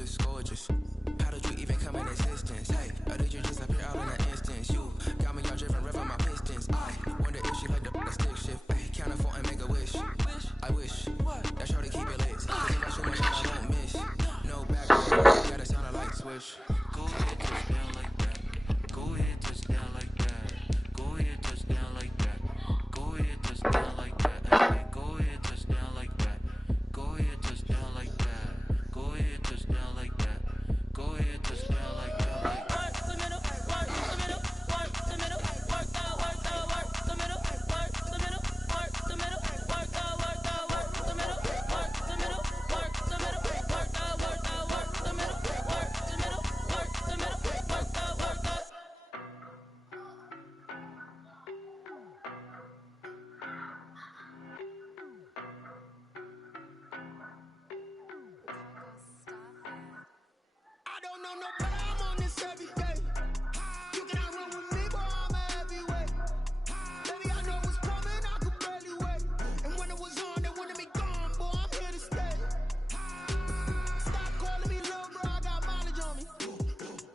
gorgeous, gorgeous. How did you even come in existence? Hey, or did you just appear all in an instance? You got me all driven, revving my pistons. I wonder if she like the stick shift. Hey, count it for and make a wish. I wish that shorty keep it lit. Cause if I shoot my shot, I won't miss. No background, gotta sound a light switch. Go ahead, touch down like that. Go ahead, touch down like that. Go ahead, touch down like that. Go ahead, touch down like that. Hey, go ahead, touch down like that. Go ahead, touch down like that. Go ahead, touch down like that. Go ahead, touch down like that. Work the middle, work the middle, work the middle, work the middle, work the middle, work the middle, work the middle, work the middle, work the middle, work the middle, work the middle, work the middle, work the middle, work the middle, work the. I don't know no better, I'm on this every day. You cannot run with me, boy, I'm a heavyweight. Baby, I know what's coming, I could barely wait. And when it was on, they wanted me gone, boy, I'm here to stay. Stop calling me little bro, I got mileage on me.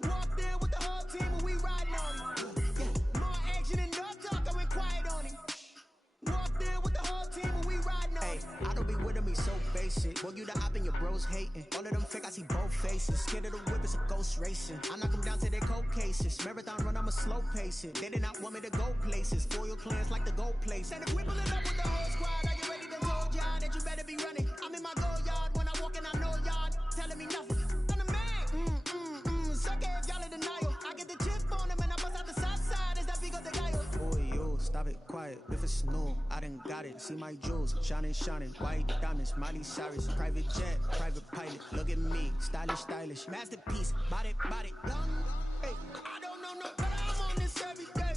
Walked in with the whole team and we riding on him. Yeah, more action and no talk, I went quiet on him. Walked in with the whole team and we riding on him. I don't be with him, he's so basic. Boy, you the op and your bros hating. All of them fake, I see both faces. Scared of the whip, it's a ghost racing. I knock them down to their cold cases. Marathon run, I'ma slow pace it. They did not want me to go places. Foil plans like the gold place. And if we pulling up with the whole squad, are you ready to told y'all that you better be running? I'm in my go yard, when I walk in I know y'all telling me nothing. I'm the man, suck it if y'all in denial. I get the chip on him and I bust out the south side, is that Vigo de Gallo? Boy, yo, stop it, quiet. If it's new, I done got it. See my jewels, shining, shining. White diamonds, Miley Cyrus. Private jet, private pilot. Look at me, stylish, stylish. Masterpiece, body, young. Hey, I don't know no better, I'm on this every day.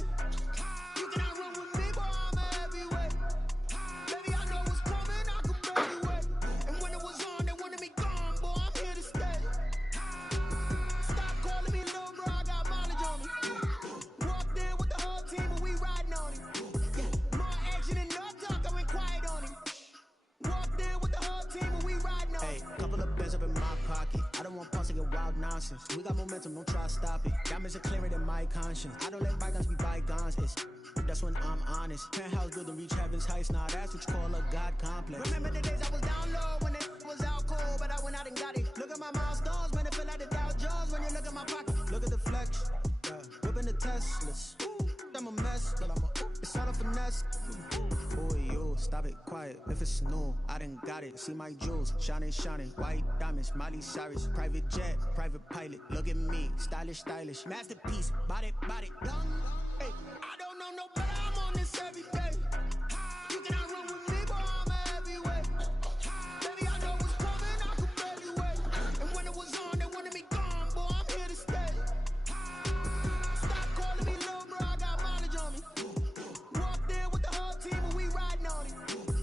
You cannot run with me, boy, I'm a heavyweight. Baby, I know what's coming, I could barely wait. And when it was on, they wanted me gone, boy, I'm here to stay. Stop calling me little bro, I got mileage on me. Walked in with the whole team and we riding on him. Yeah, more action and no talk, I went quiet on him. Walked in with the whole team and we riding on him. hey, couple of bands up in my pocket. I don't want pulse and wild nonsense. We got momentum, don't try to stop it. Diamonds are clearer than my conscience. I don't let bygones be bygones. That's when I'm honest. Penthouse building reach heaven's heights. Nah, that's what you call a God complex. Remember the days I was down low when it was out cold, but I went out and got it. Look at my milestones, man, it feel like the Dow Jones when you look at my pocket. Look at the flex, whipping the Teslas. I'm a mess, but it's all a finesse. Boy, yo, stop it, quiet. If it's new, I done got it. See my jewels, shining, shining. White diamonds, Miley Cyrus. Private jet, private pilot. Look at me, stylish, stylish. Masterpiece, body, young. Hey, I don't know no better, I'm on this every day. You cannot run with me, boy, I'm a heavyweight. Baby, I know what's coming, I could barely wait. And when it was on, they wanted me gone, boy, I'm here to stay. Stop calling me little bro, I got mileage on me. Walked in with the whole team and we riding on him.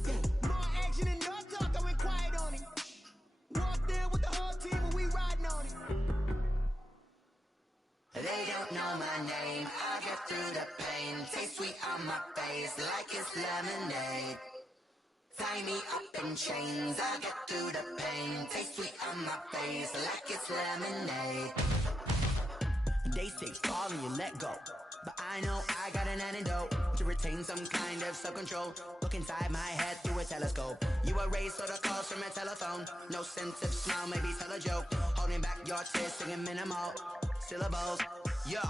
Yeah, more action and no talk, I went quiet on him. Walked in with the whole team and we riding on him. They don't know my name, I get through the pain. Taste sweet on my face like it's lemonade. Tie me up in chains, I get through the pain. Taste sweet on my face like it's lemonade. They say fall and you let go, but I know I got an antidote to retain some kind of self-control. Look inside my head through a telescope. You erase all the calls from a telephone. No sense of smile, maybe tell a joke. Holding back your tears, singing minimal syllables. Yeah,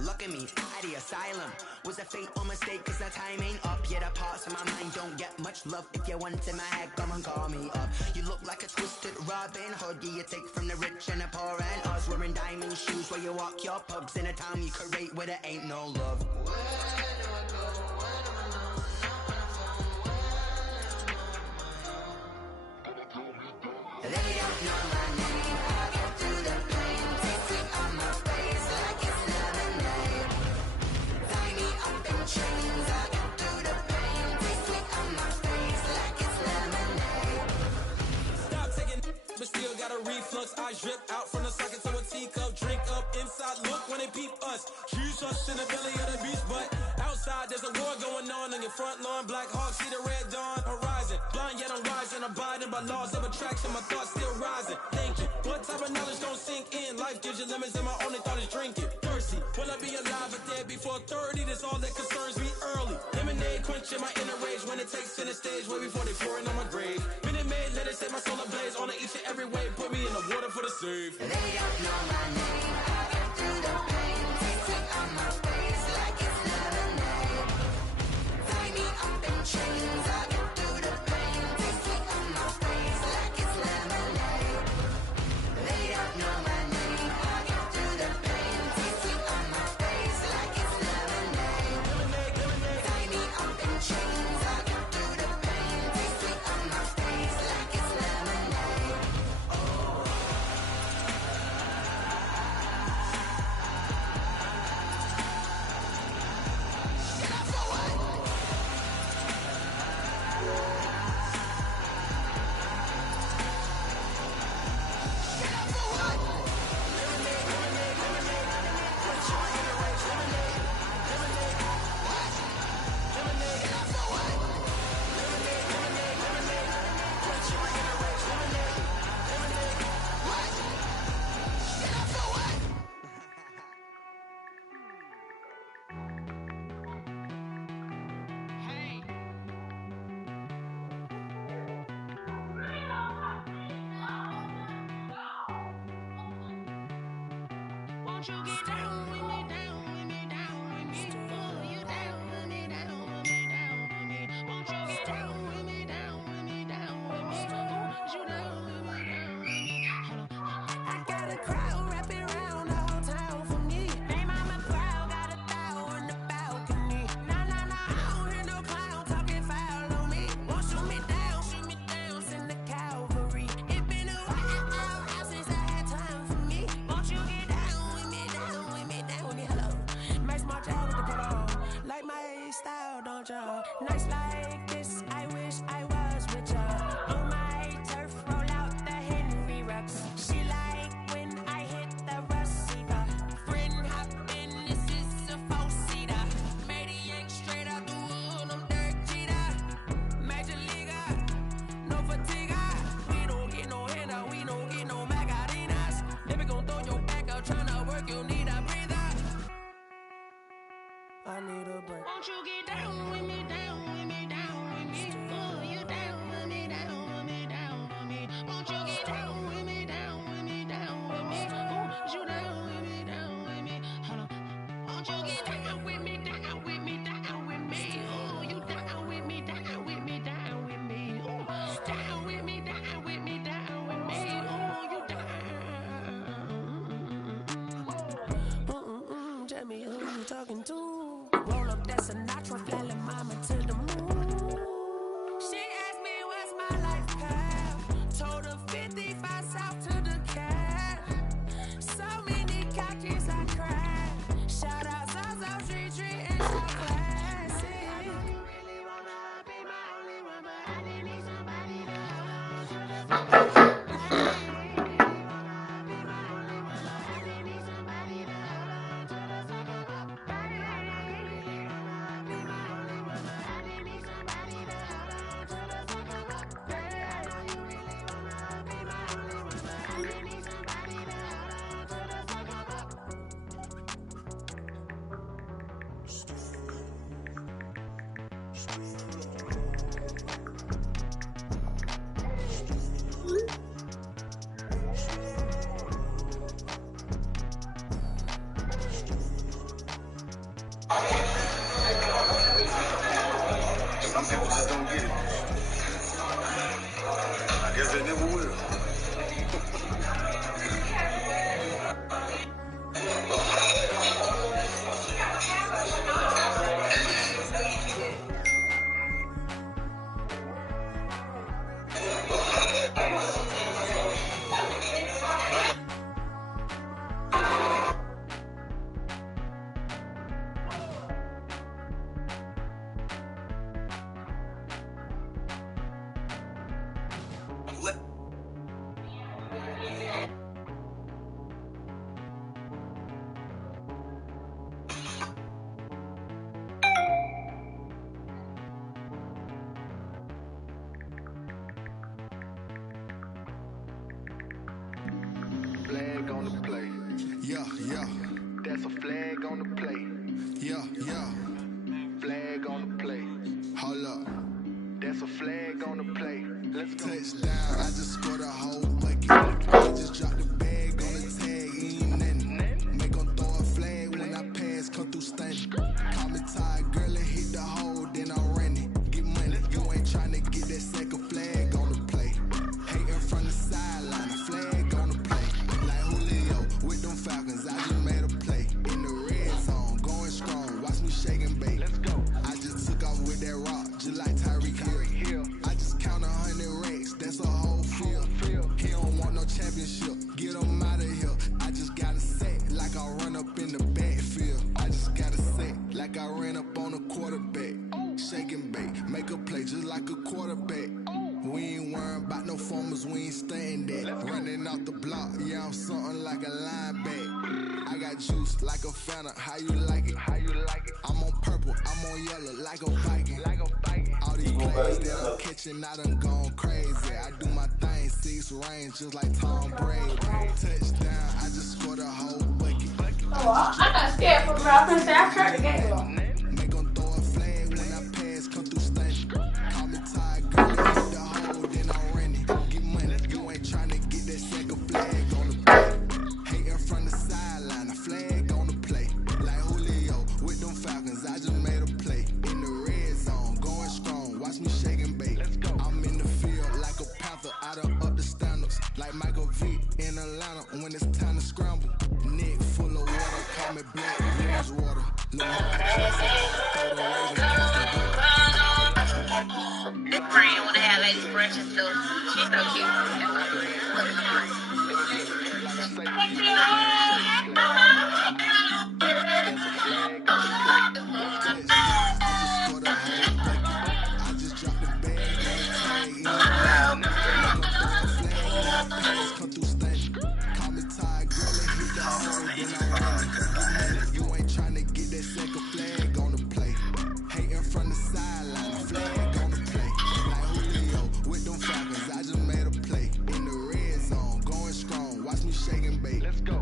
look at me, at the asylum. Was a fate or mistake, cause the time ain't up. Yet the parts of my mind don't get much love. If you want in my head, come and call me up. You look like a twisted Robin Hood. Yeah, you take from the rich and the poor and us. Wearing diamond shoes where you walk your pugs in a town you create where there ain't no love. They don't know my name, I get through the pain. Taste sweet on my face like it's lemonade. Tie me up in chains, I get through the pain. Taste sweet on my face like it's lemonade. Stop taking but still got a reflux. I drip out from the socket to a teacup. Drink up inside, look when they peep us. Choose us in the belly of the beast, but outside outside, there's a war going on your front lawn. Black Hawk, see the red dawn horizon. Blind yet I'm rising, abiding by laws of attraction. My thoughts still rising. Thinking, what type of knowledge don't sink in? Life gives you limits, and my only thought is drinking. Thirsty, will I be alive or dead before 30? That's all that concerns me early. Lemonade quenching my inner rage when it takes center stage, way before they pour it on my grave. Minute Maid, let it set my soul ablaze. On each and every way, put me in the water for the save. They don't know my name. I get through the pain. Taste it on my face like it's lemonade. Tie me up in chains. I get through the pain. Taste it on my face like it's lemonade. They don't know my name. I get through the pain. Taste it on my face like it's lemonade. Tie me up in chains. I get through the pain. Taste it on my face like it's lemonade. Won't you get down with me, down with me, down with me? Oh, you down with me, down with me, down with me. Won't you get down with me, down with me, down with me? Oh, you down with me, down with me? Hold on. I got a crowd wrapping around the whole town for me. They mama proud, got a thou in the balcony. Nah, nah, nah, I don't hear no clown talking foul on me. Won't shoot me down, send the cavalry. It been a while since I had time for me. Won't you get down with me, down with me, down with me? Hello, nice march out with the polo. Like my style, don't ya? Nice like this, I wish I was with ya. On my turf, roll out the Henry Rux. She like when I hit the receiver. Friend hop in, this is a four-seater. Maniac straight out the wood, I'm Derek Jeter. Major leaguer, no fatigue. We don't get no handout, we don't get no Magarinas. Never gon' throw your back out, tryna work, you need a breather. I need a break. Won't you get down with me, down with me, down with me? Oh, you down with me, down with me, down with me. Won't you get down with me, down with me, down with me? Oh, you down with me, down with me? Hold on. Won't you get down with me, down with me, down with me? Oh, you down with me, down with me, down with me? Oh, down with me, down with me, down with me? Oh, you down. Jamie, who you talking to? Roll up, that's a natural, flying mama to the moon. She asked me what's my life path. Told her Yeah, yeah. That's a flag on the play. Yeah, yeah. Flag on the play. Hold up. That's a flag on the play. Let's go. Touchdown, I just scored a whole bucket. I just dropped the bag on the tag, ain't nothing. Make 'em throw a flag when I pass, come through stunning. Call me tired, girl, and hit the hole, then I'm running. Get money, you ain't tryna get that second flag on the play. Hating from the sideline, a flag on the play. Like Julio with them Falcons, I just made a play. In the red zone, going strong, watch me shake and bake. Let's go. I just took off with that rock, just like Tyreek Hill. I just count 100 racks, that's a whole field. He don't want no championship, get him out of here. I just gotta set like I run up in the backfield. I just gotta set like I ran up on a quarterback. Shake and bake, make a play just like a quarterback. We ain't worrying about no formers, we ain't staying there. Running off the block, yeah, I'm something like a linebacker. I got juice like a Fanta, how you like it? How you like it? I'm on purple, I'm on yellow like a Viking. Like a Viking. All these plays that I'm catching, I done gone crazy. I do my thing, 6 range just like Tom Brady. Touchdown, I just scored a whole bucket. Oh, I'm not scared for real. I'm gonna say I turned the game off. Make 'em throw a flag when I pass, come through stunning. Call me tired, girl, and hit the hole, then I'm running. Get money, you ain't tryna get that second flag on the play. Hating from the sideline, a flag on the play. Like Julio with them Falcons, I just made a play. In the red zone, going strong, watch me shake and bake. I'm in the field like a panther, I done up the standards. Like Michael Vick in Atlanta when it's time to scramble. Neck full of water, call me Black Blues water. Lamar Jackson, throw the Ravens past the door. This friend wanna have ladies brunch and stuff. She's so cute. I just dropped the bag on the tag. Come through stunning. Call me tired, girl, and hit the hole, then I'm running. You ain't tryna get that second flag on the play. Hating from the sideline, a flag on the play. Like Julio with them Falcons, I just made a play. In the red zone, going strong, watch me shake and bake. Let's go.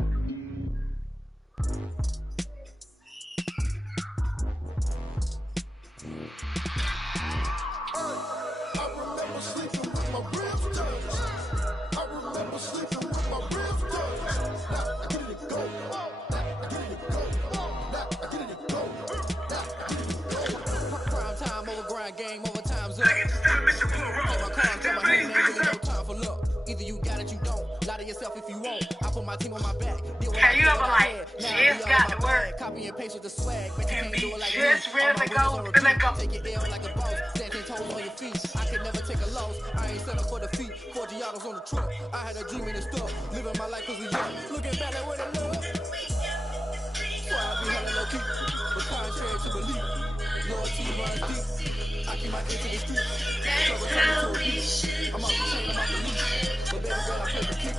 I remember sleeping with my ribs touched. I remember sleeping with my ribs touched. Now I get it to go. I get it to go. I get it to go. I get it to go. Prime time over grind game, over time's up. Take my car, tell my hand, ain't really no time for luck. Either you got it, you don't. Lie to yourself if you won't. I put my team on my back. Have you ever like just got to work Copy and paste with the swag, but you and can't be do it like just me. ready to go, finna go? Take your L like a boss, standing toes on your feet. I could never take a loss. I ain't settle for defeat. 4 Giottos on the truck. I had a dream and stuff. Living my life cause we young. Looking back at where the love. So I be hella low key, but contrary to belief. Loyalty runs deep. I keep my ear to the streets. Trouble turning to a beast. I'm off the chain, I'm off the leash. But baby girl, I play the kicks.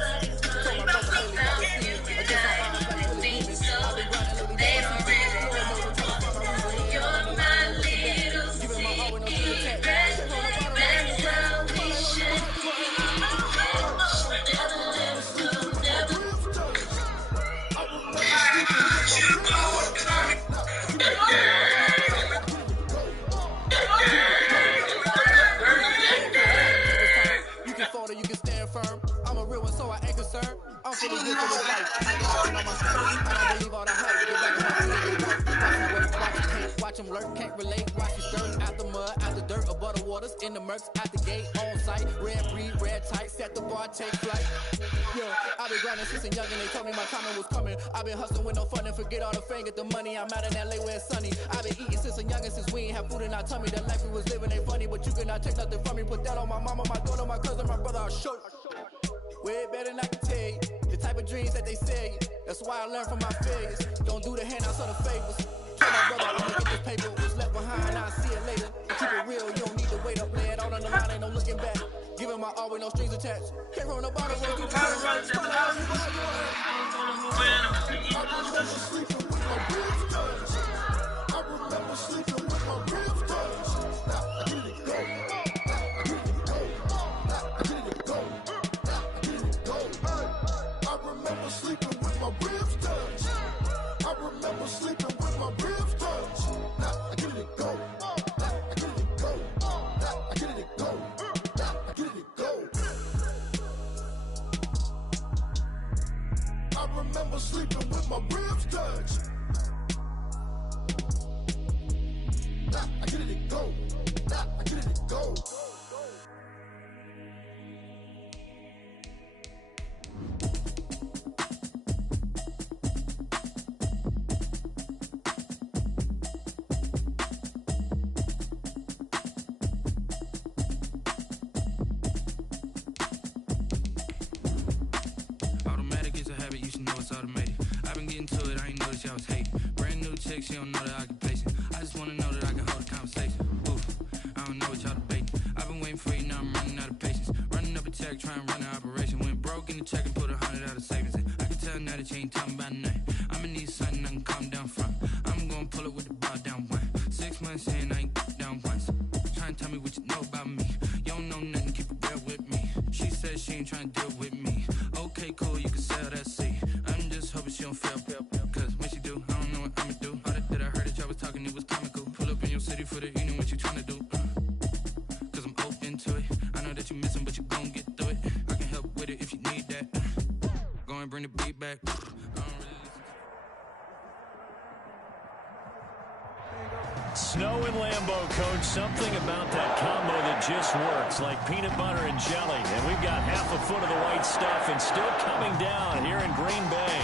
Told my brother lately got this feeling. Against our odds like Willie Beeman. I've been grinding lately, never seen it. Lord knows I'm trying to find my reason. You're my little giving my all with no string attached. Can't hold no bottom, no You can fall or you can stand firm. I'm a real one, so I ain't concerned. I'm feeling good for this life. I got on my stomach. I don't believe all the hype. Get back on my feet. Watch them hate, watch them lurk, can't relate. Watch you skirt out the mud, out the dirt, above the waters, in the murks, out the gate, on site. Red breed, red tight, set the bar, take flight. Yeah, I've been grinding since a young and they told me my time was coming. I've been hustling with no fun and forget all the fame, get the money. I'm out in LA where it's sunny. I've been eating since a young and since we ain't have food in our tummy. The life we was living ain't funny, but you cannot take nothing from me. Put that on my mama, my daughter, my cousin, my brother, I'll show you. Way better than I can tell you. The type of dreams that they sell you. That's why I learned from my failures. Don't do the handouts or the favors. Tell my brother I'm gonna get this paper. Was left behind, I'll see it later. Keep it real, you don't need to wait up. Lay it out on the line, ain't no looking back. Giving my all with no strings attached. Can't roll no bottle, roll through the I remember sleeping with my ribs touched. I get it to go. I get it to go. I get it to go. I get it to go. I remember sleeping with my ribs touched. never sleeping with my ribs touch. I get it to go. I get it to go. Automatic is a habit, you should know it's automated. I've been getting to it, I ain't noticed y'all was hating. Brand new chick, she don't know the occupation. I just wanna know that I can hold a conversation. Oof, I don't know what y'all debating. I've been waiting for you, now I'm running out of patience. Running up a check, trying to run an operation. Went broke in the check and put 100 out of savings in. I can tell now that you ain't talking about nothing. I'ma need something I can calm down from. I'm gonna pull it with the bar down one. 6 months in, I ain't down once. Trying to tell me what you know about me. You don't know nothing, keep it real with me. She said she ain't trying to deal with me. Okay, cool, you can sell that seat. I'm just hoping she don't fail. Cause when she do, I don't know what I'ma do. All that I heard that y'all was talking, it was comical. Pull up in your city for the evening, what you trying to do? Cause I'm open to it. I know that you missing, but you gon' get through it. I can help with it if you need that. Go and bring the beat back. I don't really listen. Snow and Lambeau, Coach. Something about that combo that just works, like peanut butter and jelly. And we've got half a foot of the white stuff and still coming down here in Green Bay.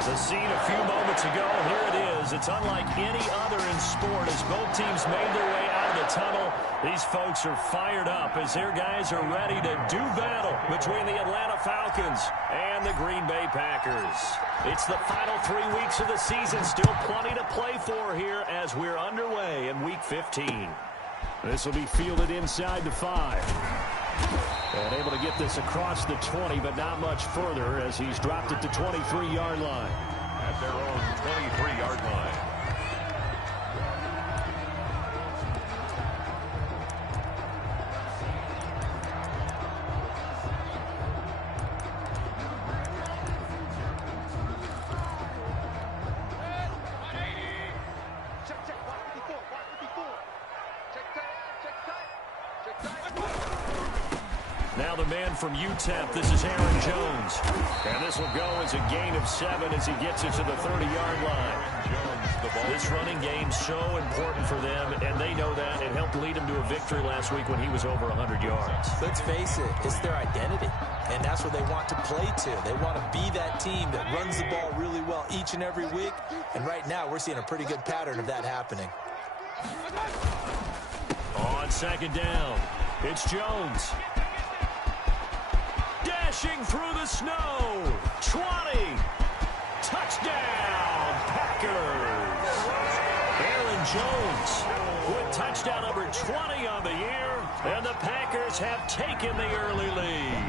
The scene a few moments ago, here it is. It's unlike any other in sport as both teams made their way out of the tunnel. These folks are fired up as their guys are ready to do battle between the Atlanta Falcons and the Green Bay Packers. It's the final 3 weeks of the season. Still plenty to play for here as we're underway in Week 15. This will be fielded inside the 5. And able to get this across the 20, but not much further as he's dropped it to 23-yard line. At their own 23-yard line. Now the man from UTEP, this is Aaron Jones. And this will go as a gain of 7 as he gets it to the 30-yard line. This running game's so important for them, and they know that. It helped lead him to a victory last week when he was over 100 yards. Let's face it, it's their identity, and that's what they want to play to. They want to be that team that runs the ball really well each and every week, and right now we're seeing a pretty good pattern of that happening. On second down, it's Jones. Dashing through the snow. 20. Touchdown, Packers. Aaron Jones with touchdown number 20 on the year, and the Packers have taken the early lead.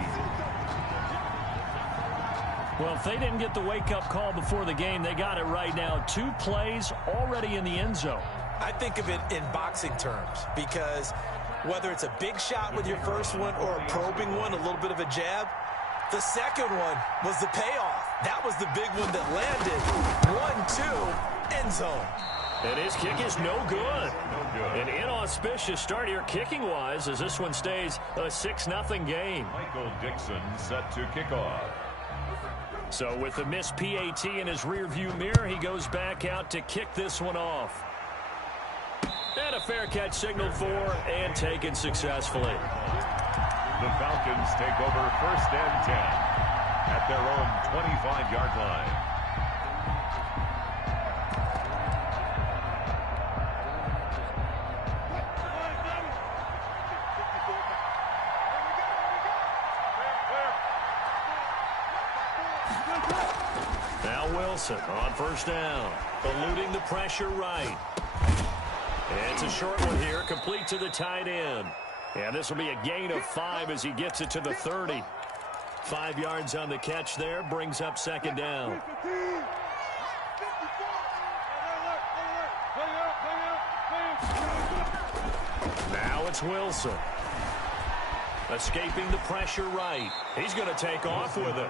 Well, if they didn't get the wake-up call before the game, they got it right now. 2 plays already in the end zone. I think of it in boxing terms because whether it's a big shot with your first one or a probing one, a little bit of a jab, the second one was the payoff. That was the big one that landed. 1-2, end zone. And his kick is no good. An inauspicious start here kicking-wise as this one stays a 6-0 game. Michael Dixon set to kick off. So with the missed PAT in his rearview mirror, he goes back out to kick this one off. And a fair catch signaled for and taken successfully. The Falcons take over 1st and 10 at their own 25-yard line. Now Wilson on 1st down, eluding the pressure right. And it's a short one here, complete to the tight end. And this will be a gain of 5 as he gets it to the 30. 5 yards on the catch there, brings up 2nd down. Now it's Wilson. Escaping the pressure right. He's going to take off with it.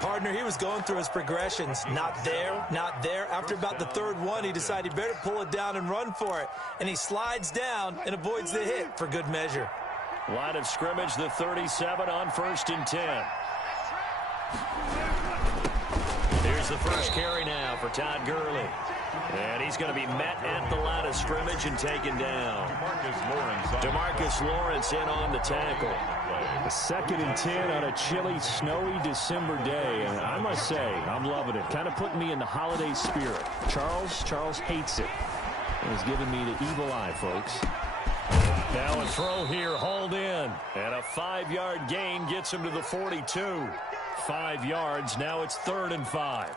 Partner, he was going through his progressions. Not there, not there. After about the 3rd one, he decided he better pull it down and run for it. And he slides down and avoids the hit for good measure. Line of scrimmage, the 37 on 1st and 10. Here's the first carry now for Todd Gurley. And he's going to be met at the line of scrimmage and taken down. DeMarcus Lawrence in on the tackle. A 2nd and 10 on a chilly, snowy December day. And I must say, I'm loving it. Kind of putting me in the holiday spirit. Charles hates it. He's giving me the evil eye, folks. Now a throw here, hauled in. And a 5-yard gain gets him to the 42. 5 yards, now it's 3rd and 5.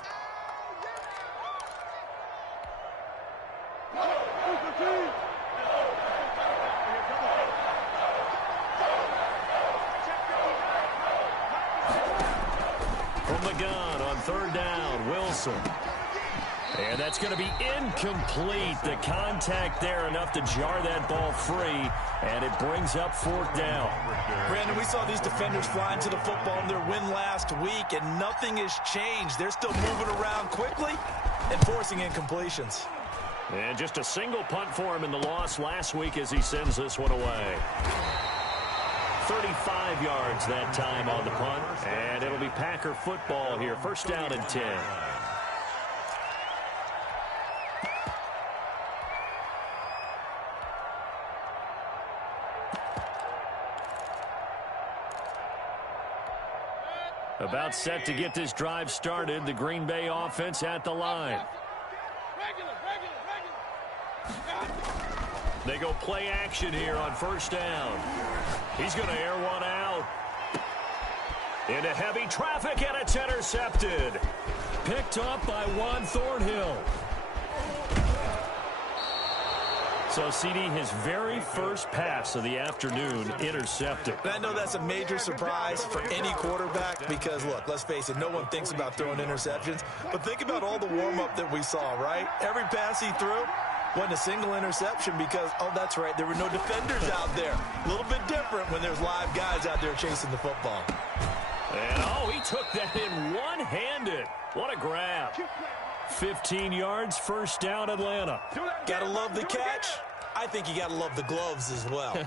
From the gun on 3rd down, Wilson. And that's going to be incomplete. The contact there enough to jar that ball free, and it brings up 4th down. Brandon, we saw these defenders flying to the football in their win last week, and nothing has changed. They're still moving around quickly and forcing incompletions. And just a single punt for him in the loss last week as he sends this one away. 35 yards that time on the punt, and it'll be Packer football here. 1st down and 10. About set to get this drive started. The Green Bay offense at the line. They go play action here on 1st down. He's going to air one out. Into heavy traffic, and it's intercepted. Picked up by Juan Thornhill. So, CD, his very first pass of the afternoon intercepted. And I know that's a major surprise for any quarterback because, look, let's face it, no one thinks about throwing interceptions. But think about all the warm-up that we saw, right? Every pass he threw wasn't a single interception because, oh, that's right, there were no defenders out there. A little bit different when there's live guys out there chasing the football. And, oh, he took that in one-handed. What a grab. 15 yards, 1st down, Atlanta. Gotta love the catch. I think you gotta love the gloves as well.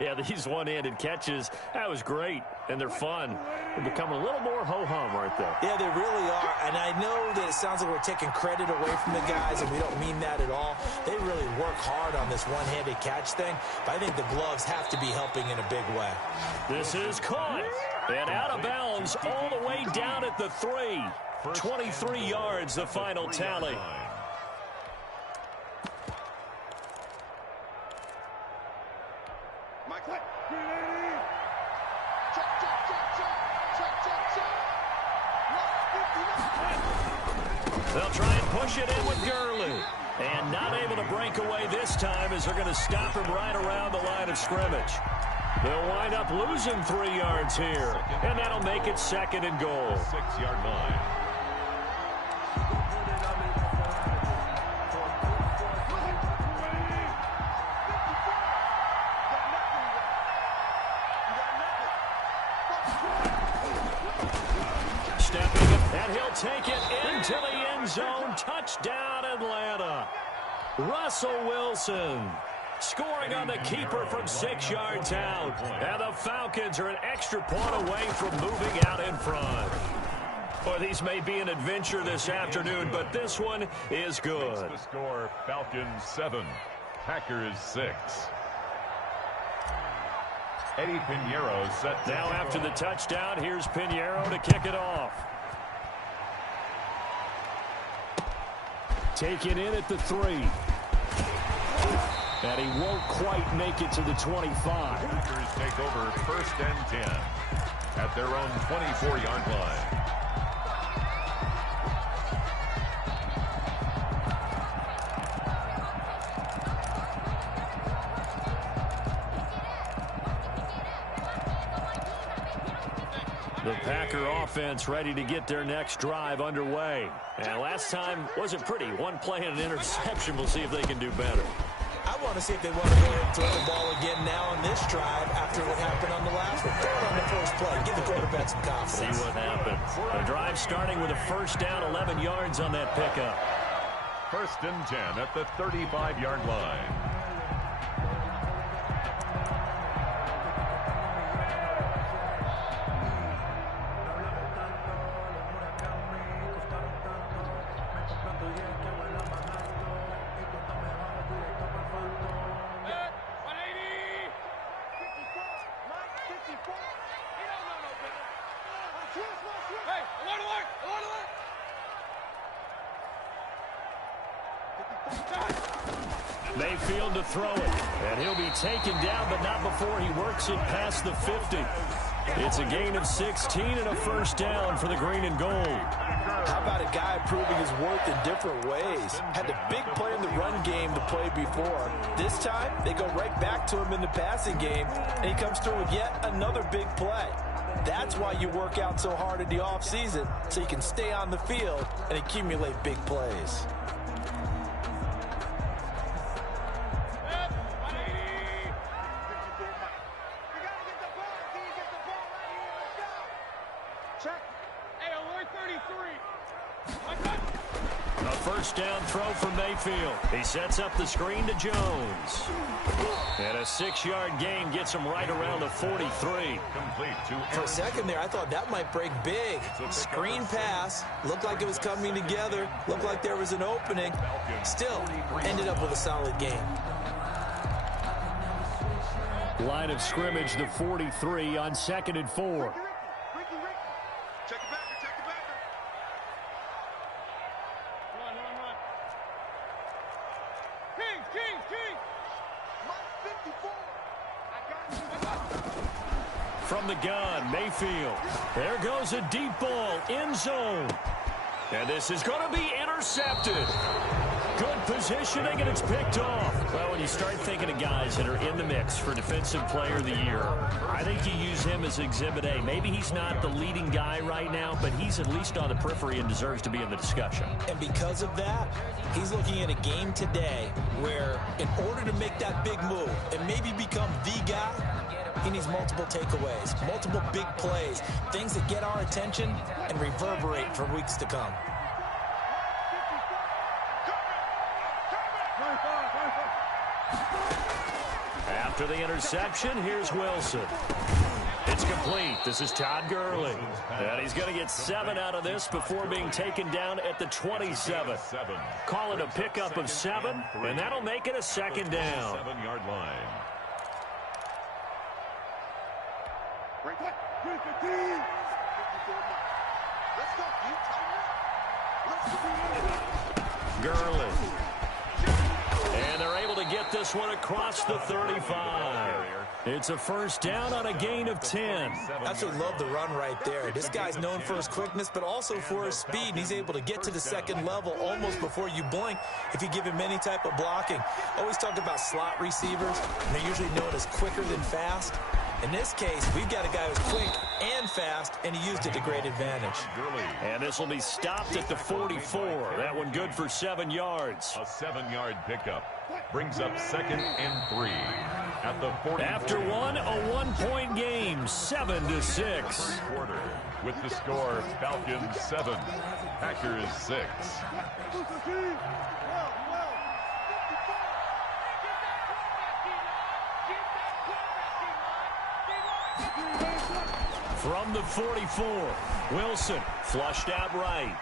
Yeah, these one-handed catches, that was great, and they're fun. They're becoming a little more ho-hum, aren't they? Yeah, they really are, and I know that it sounds like we're taking credit away from the guys, and we don't mean that at all. They really work hard on this one-handed catch thing, but I think the gloves have to be helping in a big way. This is caught, and out of bounds all the way down at the 3. 23 yards, the final tally. They'll try and push it in with Gurley. And not able to break away this time as they're going to stop him right around the line of scrimmage. They'll wind up losing 3 yards here. And that'll make it 2nd and goal. 6-yard line. Stepping it, and he'll take it into the end zone. Touchdown, Atlanta. Russell Wilson scoring on the keeper from 6 yards out. And the Falcons are an extra point away from moving out in front. Boy, these may be an adventure this afternoon, but this one is good. The score, Falcons 7, Packers 6. Eddie Pinheiro set. Now after the touchdown, here's Pinheiro to kick it off. Taken in at the 3. And he won't quite make it to the 25. Packers take over 1st and 10 at their own 24-yard line. The Packer offense ready to get their next drive underway. And last time wasn't pretty. One play and an interception. We'll see if they can do better. I want to see if they want to go ahead and throw the ball again now on this drive after what happened on the last one. Throw it on the first play. Give the quarterback some confidence. See what happens. The drive starting with a 1st down, 11 yards on that pickup. 1st and 10 at the 35-yard line. Mayfield to throw it, and he'll be taken down, but not before he works it past the 50. It's a gain of 16 and a first down for the green and gold. How about a guy proving his worth in different ways? Had a big play in the run game to play before. This time, they go right back to him in the passing game, and he comes through with yet another big play. That's why you work out so hard in the offseason, so you can stay on the field and accumulate big plays. A first down throw for Mayfield. He sets up the screen to Jones. And a 6-yard gain gets him right around the 43. For a second there, I thought that might break big. Screen pass. Looked like it was coming together. Looked like there was an opening. Still, ended up with a solid gain. Line of scrimmage, the 43 on 2nd and 4. From the gun, Mayfield. There goes a deep ball, end zone. And this is going to be intercepted. Good positioning, and it's picked off. Well, when you start thinking of guys that are in the mix for Defensive Player of the Year, I think you use him as Exhibit A. Maybe he's not the leading guy right now, but he's at least on the periphery and deserves to be in the discussion. And because of that, he's looking at a game today where in order to make that big move and maybe become the guy, he needs multiple takeaways, multiple big plays, things that get our attention and reverberate for weeks to come. After the interception, here's Wilson. It's complete. This is Todd Gurley. And he's going to get 7 out of this before being taken down at the 27. Call it a pickup of 7, and that'll make it a 2nd down. 7-yard line. Gurley. And they're able to get this one across the 35. It's a first down on a gain of 10. Absolutely love the run right there. This guy's known for his quickness, but also for his speed. And he's able to get to the second level almost before you blink if you give him any type of blocking. Always talk about slot receivers, and they're usually known as quicker than fast. In this case, we've got a guy who's quick and fast, and he used it to great advantage. And this will be stopped at the 44. That one good for 7 yards. A 7-yard pickup brings up 2nd and 3 at the 44. After one, a 1-point game, 7-6. Quarter with the score: Falcons 7, Packers 6. From the 44, Wilson flushed out right.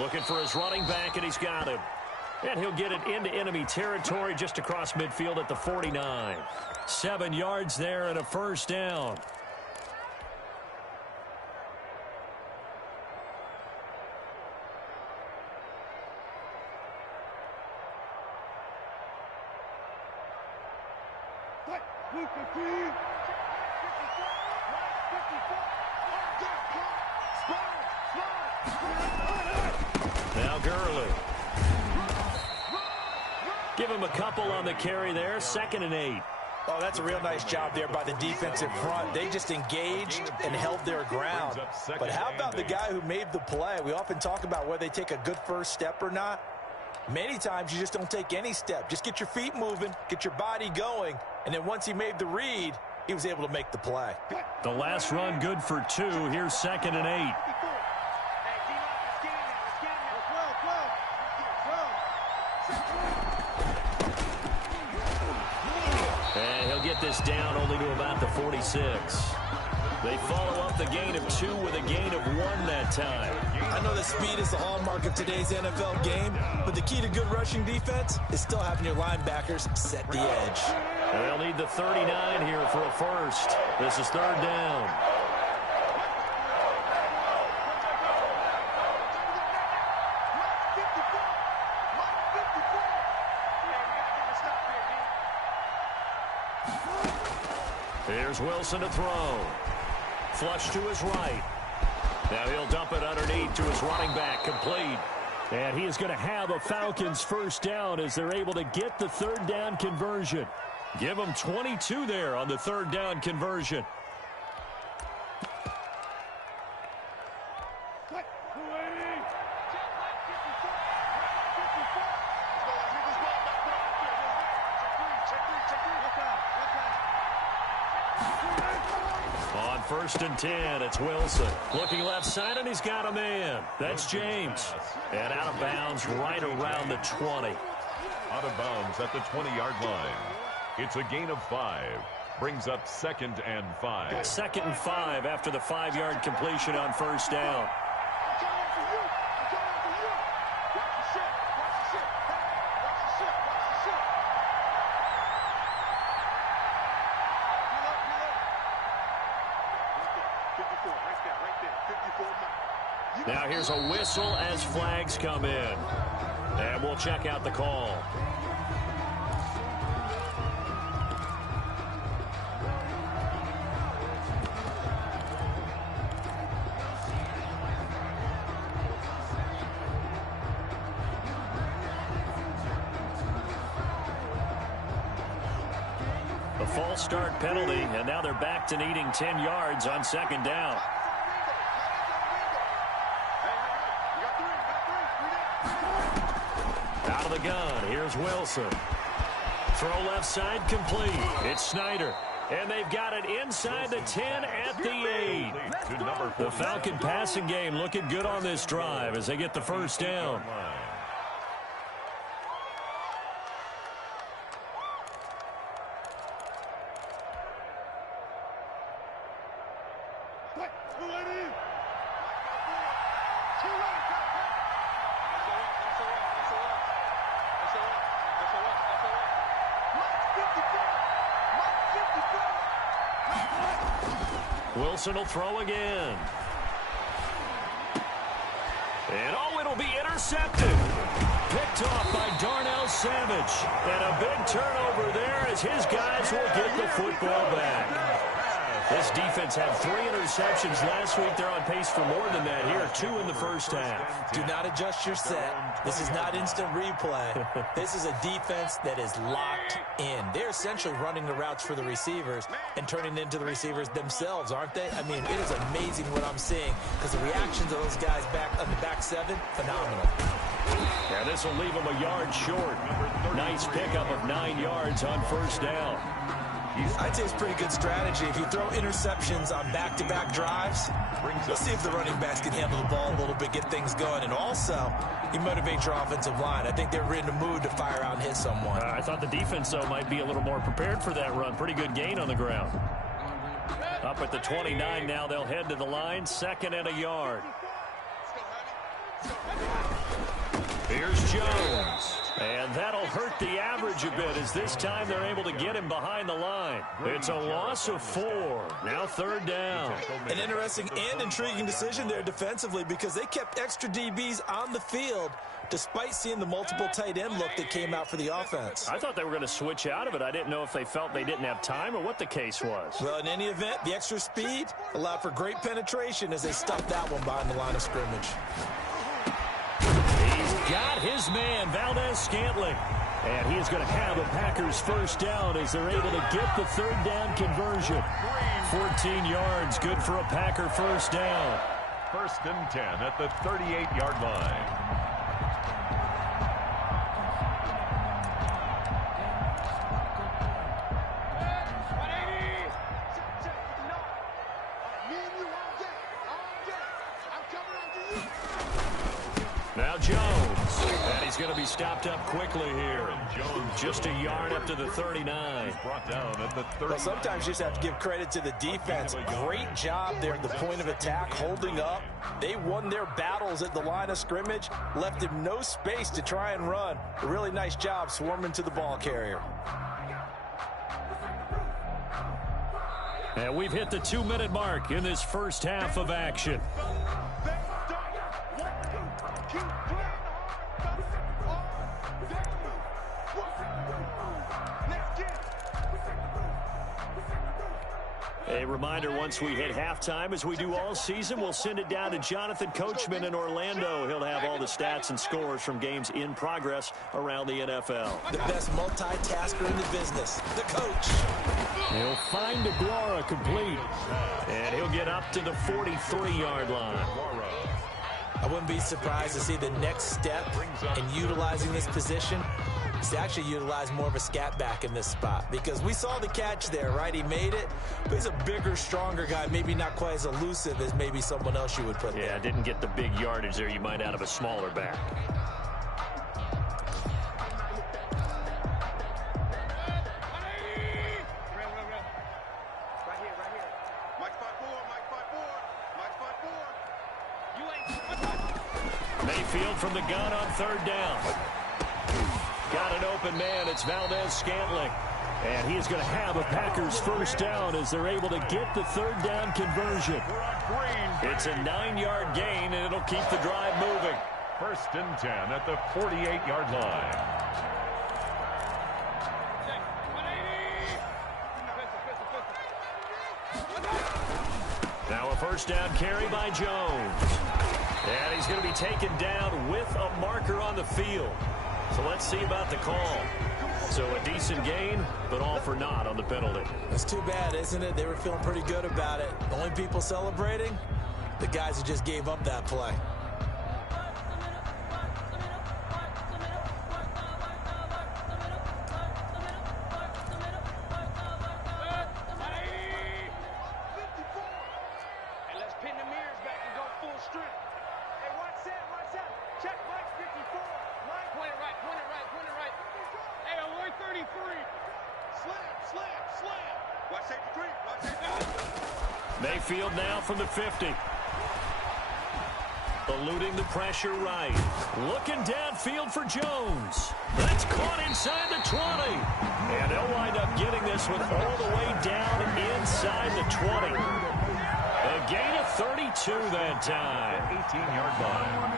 Looking for his running back, and he's got him. And he'll get it into enemy territory just across midfield at the 49. 7 yards there and a first down. Now Gurley. Give him a couple on the carry there. 2nd and 8. Oh, that's a real nice job there by the defensive front. They just engaged and held their ground. But how about the guy who made the play? We often talk about whether they take a good first step or not. Many times you just don't take any step. Just get your feet moving, get your body going, and then once he made the read, he was able to make the play. The last run good for 2. Here's 2nd and 8. And he'll get this down only to about the 46. They follow up the gain of 2 with a gain of 1 that time. I know that speed is the hallmark of today's NFL game, but the key to good rushing defense is still having your linebackers set the edge. And they'll need the 39 here for a first. This is 3rd down. Here's Wilson to throw. Flush to his right. Now he'll dump it underneath to his running back, complete. And he is going to have a Falcons first down as they're able to get the third down conversion. Give them 22 there on the third down conversion. On 1st and 10, it's Wilson. Looking left side, and he's got a man. That's James. And out of bounds right around the 20. Out of bounds at the 20-yard line. It's a gain of 5. Brings up 2nd and 5. 2nd and 5 after the 5-yard completion on first down. Now here's a whistle as flags come in. And we'll check out the call. A false start penalty, and now they're back to needing 10 yards on 2nd down. Out of the gun, here's Wilson. Throw left side complete. It's Snyder. And they've got it inside the 10 at the 8. The Falcon passing game looking good on this drive as they get the first down. Wilson will throw again. And oh, it'll be intercepted. Picked off by Darnell Savage. And a big turnover there as his guys will get the football back. This defense had 3 interceptions last week. They're on pace for more than that here. 2 in the first half. Do not adjust your set. This is not instant replay. This is a defense that is locked in. They're essentially running the routes for the receivers and turning into the receivers themselves, aren't they? I mean, it is amazing what I'm seeing because the reactions of those guys back on the back 7, phenomenal. Yeah, this will leave them a yard short. Nice pickup of 9 yards on first down. I'd say it's pretty good strategy. If you throw interceptions on back-to-back drives, let's see if the running backs can handle the ball a little bit, get things going. And also, you motivate your offensive line. I think they're in the mood to fire out and hit someone. I thought the defense, though, might be a little more prepared for that run. Pretty good gain on the ground. Up at the 29 now, they'll head to the line. 2nd and a yard. Here's Jones. And that'll hurt the average a bit as this time they're able to get him behind the line. It's a loss of 4. Now 3rd down. An interesting and intriguing decision there defensively because they kept extra DBs on the field despite seeing the multiple tight end look that came out for the offense. I thought they were going to switch out of it. I didn't know if they felt they didn't have time or what the case was. Well, in any event, the extra speed allowed for great penetration as they stuffed that one behind the line of scrimmage. Got his man, Valdez-Scantling. And he is going to have a Packers first down as they're able to get the 3rd down conversion. 14 yards, good for a Packer first down. 1st and 10 at the 38-yard line. Now Jones, and he's going to be stopped up quickly here. Just a yard up to the 39. Brought down at the 30. Well, sometimes you just have to give credit to the defense. Great job there at the point of attack, holding up. They won their battles at the line of scrimmage, left him no space to try and run. A really nice job swarming to the ball carrier. And we've hit the 2-minute mark in this first half of action. A reminder, once we hit halftime, as we do all season, we'll send it down to Jonathan Coachman in Orlando. He'll have all the stats and scores from games in progress around the NFL. The best multitasker in the business, the coach. He'll find DeGuara complete, and he'll get up to the 43-yard line. I wouldn't be surprised to see the next step in utilizing this position is to actually utilize more of a scat back in this spot, because we saw the catch there, right? He made it, but he's a bigger, stronger guy, maybe not quite as elusive as maybe someone else you would put there. Yeah, didn't get the big yardage there you might out of a smaller back. Mayfield from the gun on third down. Got an open man. It's Valdez-Scantling. And he is going to have a Packers first down as they're able to get the third down conversion. It's a 9-yard gain, and it'll keep the drive moving. First and 10 at the 48-yard line. Now a first down carry by Jones. And he's going to be taken down with a marker on the field. So let's see about the call. So a decent gain, but all for naught on the penalty. That's too bad, isn't it? They were feeling pretty good about it. The only people celebrating, the guys who just gave up that play. Mayfield now from the 50. Eluding the pressure right. Looking downfield for Jones. That's caught inside the 20. And they'll wind up getting this one all the way down inside the 20. A gain of 32 that time. 18-yard line.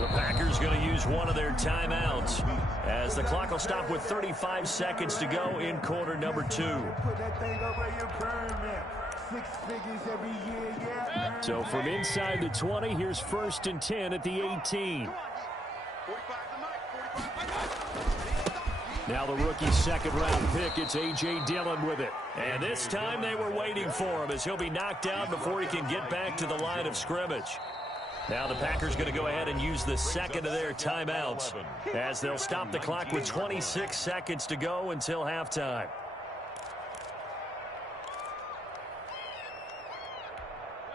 The Packers going to use one of their timeouts as the clock will stop with 35 seconds to go in quarter number 2. So from inside the 20, here's first and 10 at the 18. Now the rookie's second-round pick, it's A.J. Dillon with it. And this time they were waiting for him as he'll be knocked out before he can get back to the line of scrimmage. Now the Packers going to go ahead and use the second of their timeouts as they'll stop the clock with 26 seconds to go until halftime.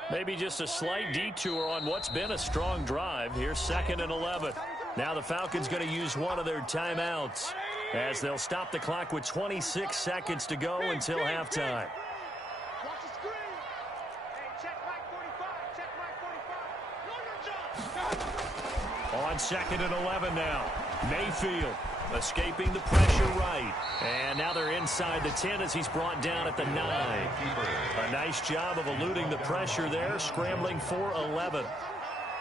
Maybe just a slight detour on what's been a strong drive. Here's second and 11. Now the Falcons going to use one of their timeouts as they'll stop the clock with 26 seconds to go until halftime. On second and 11 now. Mayfield escaping the pressure right. And now they're inside the 10 as he's brought down at the 9. A nice job of eluding the pressure there, scrambling for 11.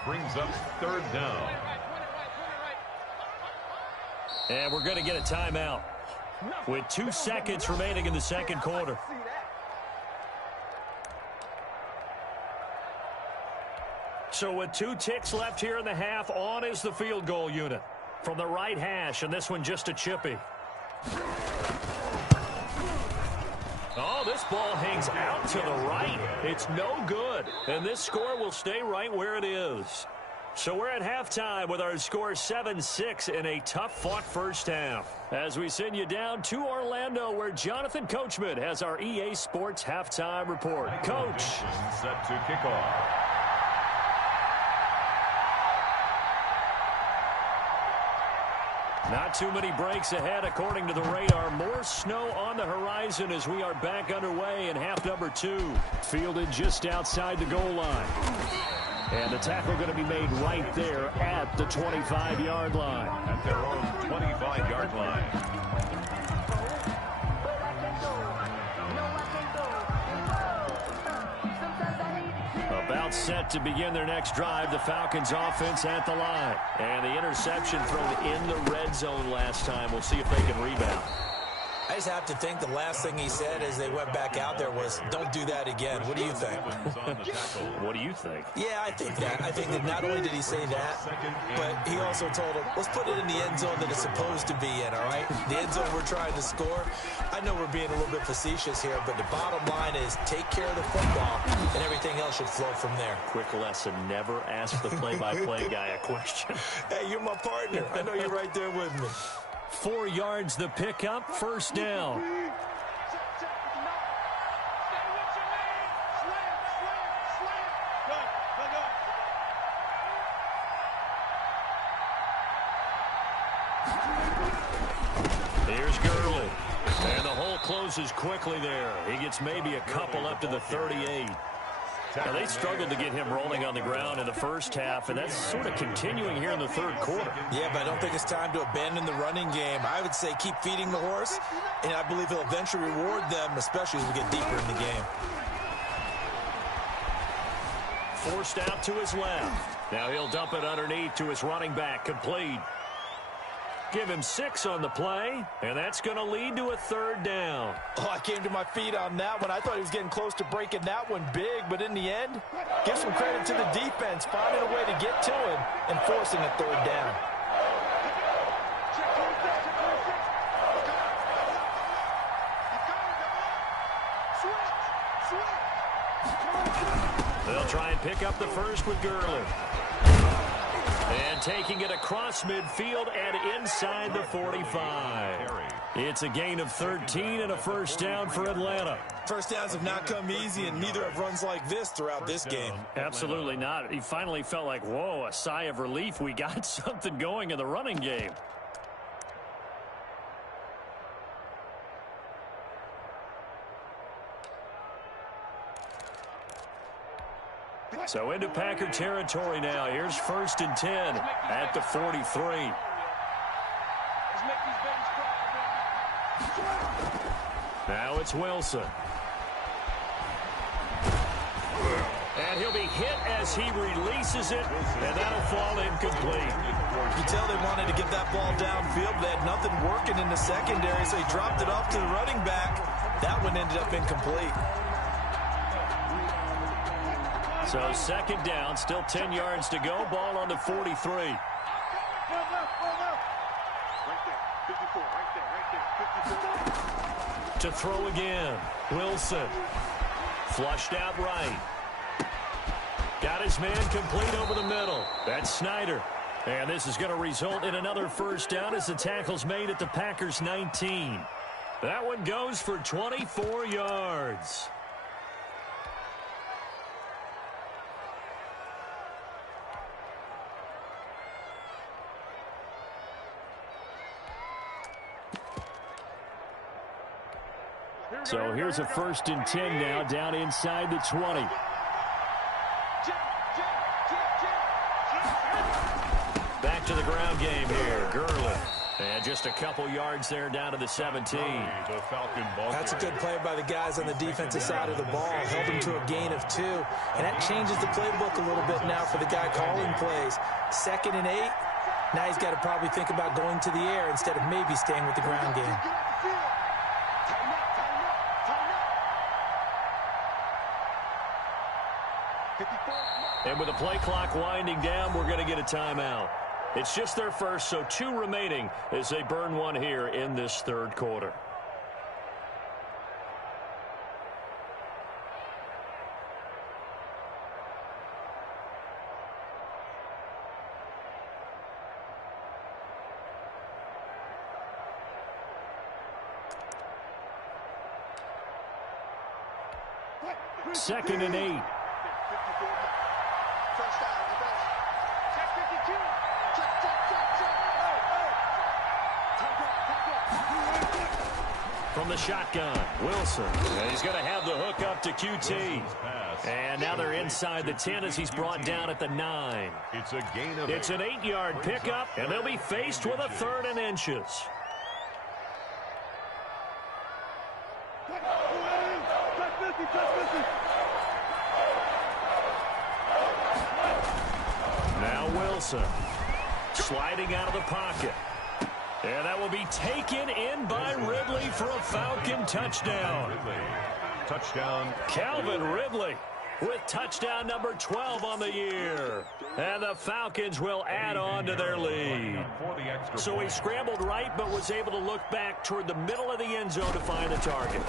Brings up third down. And we're going to get a timeout with 2 seconds remaining in the second quarter. So with 2 ticks left here in the half, on is the field goal unit. From the right hash, and this one just a chippy. Oh, this ball hangs out to the right. It's no good. And this score will stay right where it is. So we're at halftime with our score 7-6 in a tough-fought first half. As we send you down to Orlando, where Jonathan Coachman has our EA Sports halftime report. Coach. Set to kick off. Not too many breaks ahead according to the radar. More snow on the horizon as we are back underway in half number 2. Fielded just outside the goal line. And the tackle going to be made right there at the 25-yard line. At their own 25-yard line. About timeout set to begin their next drive. The Falcons offense at the line. And the interception thrown in the red zone last time. We'll see if they can rebound. I just have to think the last thing he said as they went back out there was, don't do that again. What do you think? What do you think? Yeah, I think that. I think that not only did he say that, but he also told him, let's put it in the end zone that it's supposed to be in, all right? The end zone we're trying to score. I know we're being a little bit facetious here, but the bottom line is take care of the football, and everything else should flow from there. Quick lesson, never ask the play-by-play guy a question. Hey, you're my partner. I know you're right there with me. 4 yards the pickup, first down. Here's Gurley. And the hole closes quickly there. He gets maybe a couple up to the 38. Now, they struggled to get him rolling on the ground in the first half, and that's sort of continuing here in the third quarter. Yeah, but I don't think it's time to abandon the running game. I would say keep feeding the horse, and I believe he'll eventually reward them, especially as we get deeper in the game. Forced out to his left. Now he'll dump it underneath to his running back, complete. Give him 6 on the play, and that's going to lead to a third down. Oh, I came to my feet on that one. I thought he was getting close to breaking that one big, but in the end, give some credit to the defense, finding a way to get to him and forcing a third down. They'll try and pick up the first with Gurley. And taking it across midfield and inside the 45. It's a gain of 13 and a first down for Atlanta. First downs have not come easy, and neither have runs like this throughout this game. Absolutely not. He finally felt like, whoa, a sigh of relief. We got something going in the running game. So into Packer territory now. Here's 1st and 10 at the 43. Now it's Wilson. And he'll be hit as he releases it, and that'll fall incomplete. You tell they wanted to get that ball downfield, but they had nothing working in the secondary, so he dropped it off to the running back. That one ended up incomplete. So 2nd down, still 10 yards to go. Ball on the 43. To throw again. Wilson. Flushed out right. Got his man complete over the middle. That's Snyder. And this is going to result in another first down as the tackle's made at the Packers' 19. That one goes for 24 yards. So here's a 1st and 10 now, down inside the 20. Back to the ground game here. Gurley. And just a couple yards there down to the 17. That's a good play by the guys on the defensive side of the ball. Held them to a gain of 2. And that changes the playbook a little bit now for the guy calling plays. 2nd and 8. Now he's got to probably think about going to the air instead of maybe staying with the ground game. And with the play clock winding down, we're going to get a timeout. It's just their first, so 2 remaining as they burn one here in this third quarter. Second and 8. From the shotgun, Wilson. And he's going to have the hook up to QT. And now they're inside the 10 as he's brought down at the 9. It's a gain of 8. It's an 8-yard pickup, and they'll be faced with a 3rd and inches. Wilson. Sliding out of the pocket. And that will be taken in by Ridley for a Falcon touchdown. Touchdown. Calvin Ridley with touchdown number 12 on the year. And the Falcons will add on to their lead. So he scrambled right, but was able to look back toward the middle of the end zone to find the target.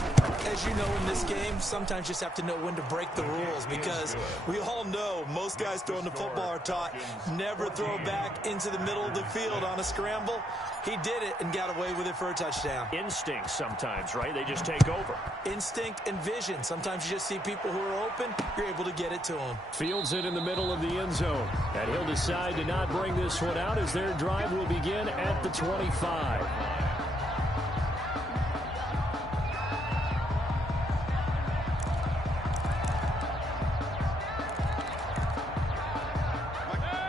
As you know, in this game, sometimes you just have to know when to break the rules, because we all know most guys throwing the football are taught never throw back into the middle of the field on a scramble. He did it and got away with it for a touchdown. Instinct sometimes, right? They just take over. Instinct and vision. Sometimes you just see people who are open, you're able to get it to them. Fields it in the middle of the end zone. And he'll decide to not bring this one out as their drive will begin at the 25.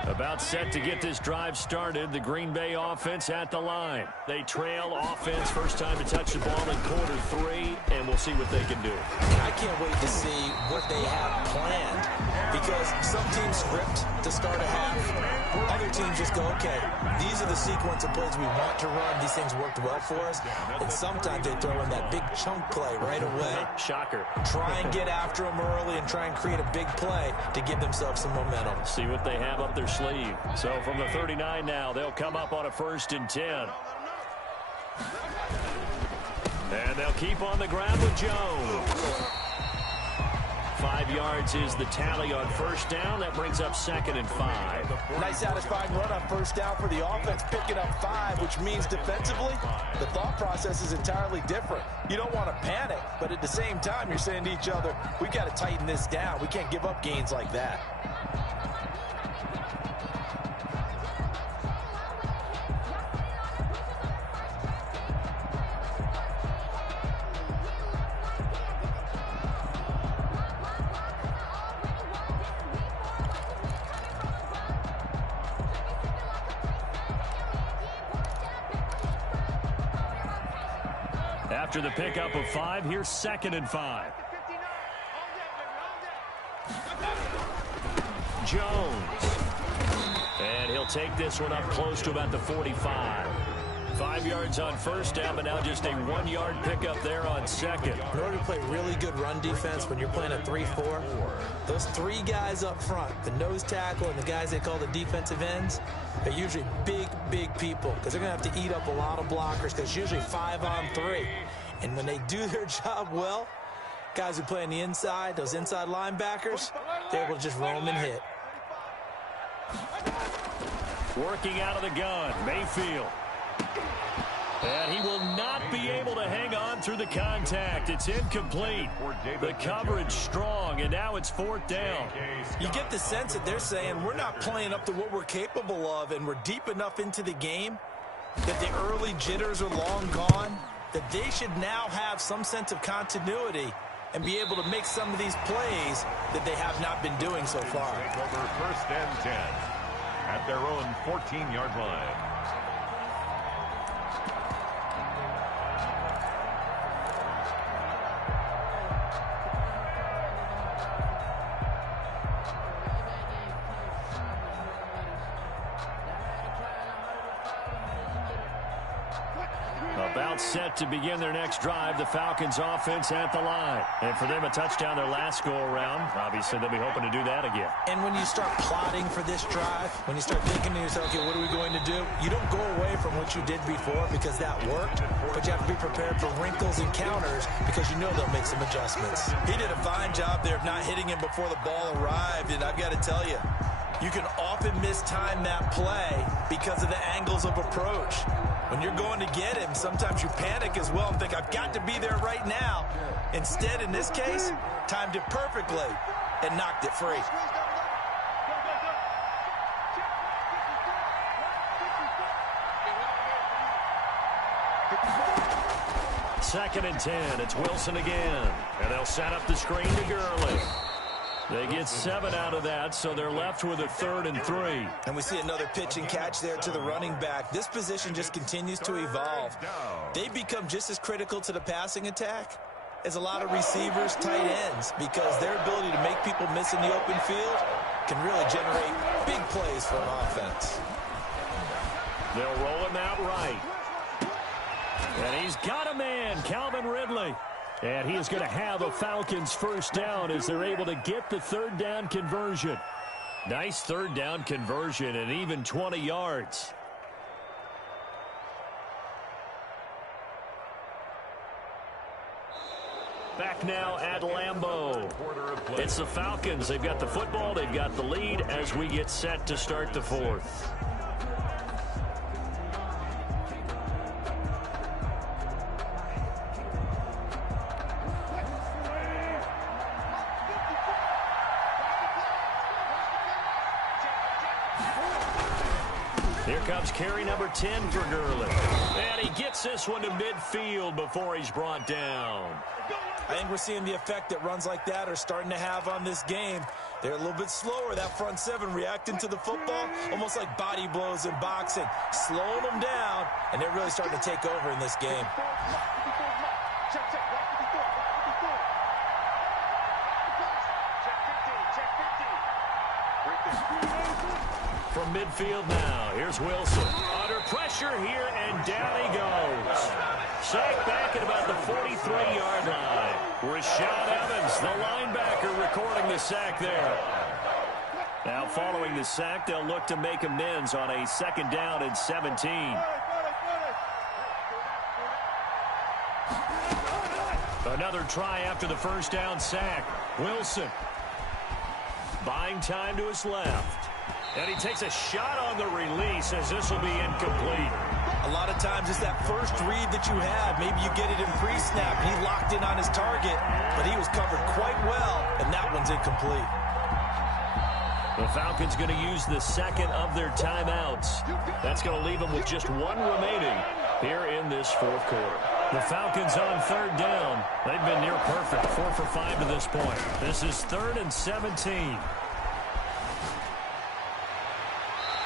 About set to get this drive started. The Green Bay offense at the line. They trail offense, first time to touch the ball in quarter 3, and we'll see what they can do. I can't wait to see what they have planned, because some teams script to start a half. Other teams just go, okay, these are the sequence of plays we want to run. These things worked well for us. And sometimes they throw in that big chunk play right away. Shocker. Try and get after them early and try and create a big play to give themselves some momentum. See what they have up their sleeve. So from the 39 now, they'll come up on a 1st and 10. And they'll keep on the ground with Jones. 5 yards is the tally on first down. That brings up 2nd and 5. Nice satisfying run on first down for the offense, picking up 5, which means defensively, the thought process is entirely different. You don't want to panic, but at the same time, you're saying to each other, we got to tighten this down. We can't give up gains like that. After the pickup of 5, here's 2nd and 5. Jones. And he'll take this one up close to about the 45. 5 yards on first down, but now just a 1-yard pickup there on 2nd. In order to play really good run defense when you're playing a 3-4, those 3 guys up front, the nose tackle and the guys they call the defensive ends, they're usually big, big people, because they're going to have to eat up a lot of blockers, because it's usually 5 on 3. And when they do their job well, guys who play on the inside, those inside linebackers, they're able to just roam and hit. Working out of the gun, Mayfield. And he will not be able to hang on through the contact. It's incomplete. The coverage strong, and now it's 4th down. You get the sense that they're saying we're not playing up to what we're capable of, and we're deep enough into the game that the early jitters are long gone, that they should now have some sense of continuity and be able to make some of these plays that they have not been doing so far. Take over 1st and 10 at their own 14-yard line. About set to begin their next drive, the Falcons offense at the line. And for them, a touchdown their last go-around. Obviously, they'll be hoping to do that again. And when you start plotting for this drive, when you start thinking to yourself, okay, what are we going to do? You don't go away from what you did before because that worked, but you have to be prepared for wrinkles and counters because you know they'll make some adjustments. He did a fine job there of not hitting him before the ball arrived, and I've got to tell you, you can often mistime that play because of the angles of approach. When you're going to get him, sometimes you panic as well and think, I've got to be there right now. Instead, in this case, timed it perfectly and knocked it free. Second and 10. It's Wilson again. And they'll set up the screen to Gurley. They get 7 out of that, so they're left with a 3rd and 3. And we see another pitch and catch there to the running back. This position just continues to evolve. They become just as critical to the passing attack as a lot of receivers, tight ends, because their ability to make people miss in the open field can really generate Big plays for an offense. They'll roll him out right. And he's got a man, Calvin Ridley. And he is going to have a Falcons first down as they're able to get the third down conversion. Nice third down conversion and even 20 yards. Back now at Lambeau. It's the Falcons. They've got the football. They've got the lead as we get set to start the fourth. Here comes carry number 10 for Gurley. And he gets this one to midfield before he's brought down. I think we're seeing the effect that runs like that are starting to have on this game. They're a little bit slower, that front seven, reacting to the football, almost like body blows in boxing, slowing them down, and they're really starting to take over in this game. From midfield now, here's Wilson. Under pressure here, and down he goes. Sacked back at about the 43-yard line. Rashad Evans, the linebacker, recording the sack there. Now following the sack, they'll look to make amends on a second down and 17. Another try after the first down sack. Wilson buying time to his left. And he takes a shot on the release as this will be incomplete. A lot of times it's that first read that you have. Maybe you get it in pre-snap, and he locked in on his target, but he was covered quite well, and that one's incomplete. The Falcons going to use the second of their timeouts. That's going to leave them with just one remaining here in this fourth quarter. The Falcons on third down. They've been near perfect, 4 for 5 to this point. This is 3rd and 17.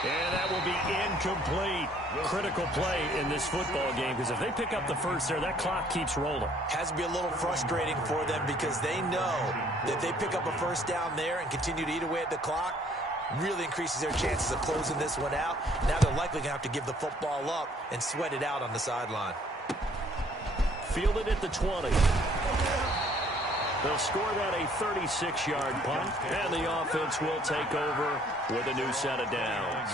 And that will be incomplete. Critical play in this football game, because if they pick up the first there, that clock keeps rolling. Has to be a little frustrating for them because they know that if they pick up a first down there and continue to eat away at the clock, really increases their chances of closing this one out. Now they're likely going to have to give the football up and sweat it out on the sideline. Fielded at the 20. They'll score that a 36-yard punt, and the offense will take over with a new set of downs.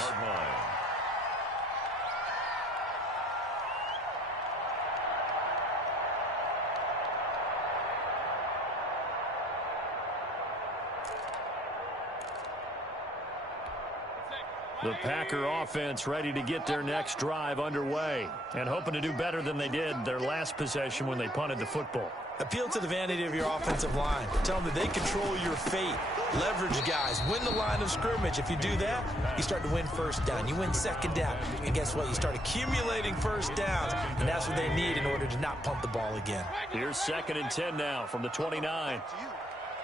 The Packer offense ready to get their next drive underway and hoping to do better than they did their last possession when they punted the football. Appeal to the vanity of your offensive line. Tell them that they control your fate. Leverage guys. Win the line of scrimmage. If you do that, you start to win first down. You win second down. And guess what? You start accumulating first downs. And that's what they need in order to not punt the ball again. Here's 2nd and 10 now from the 29. I'm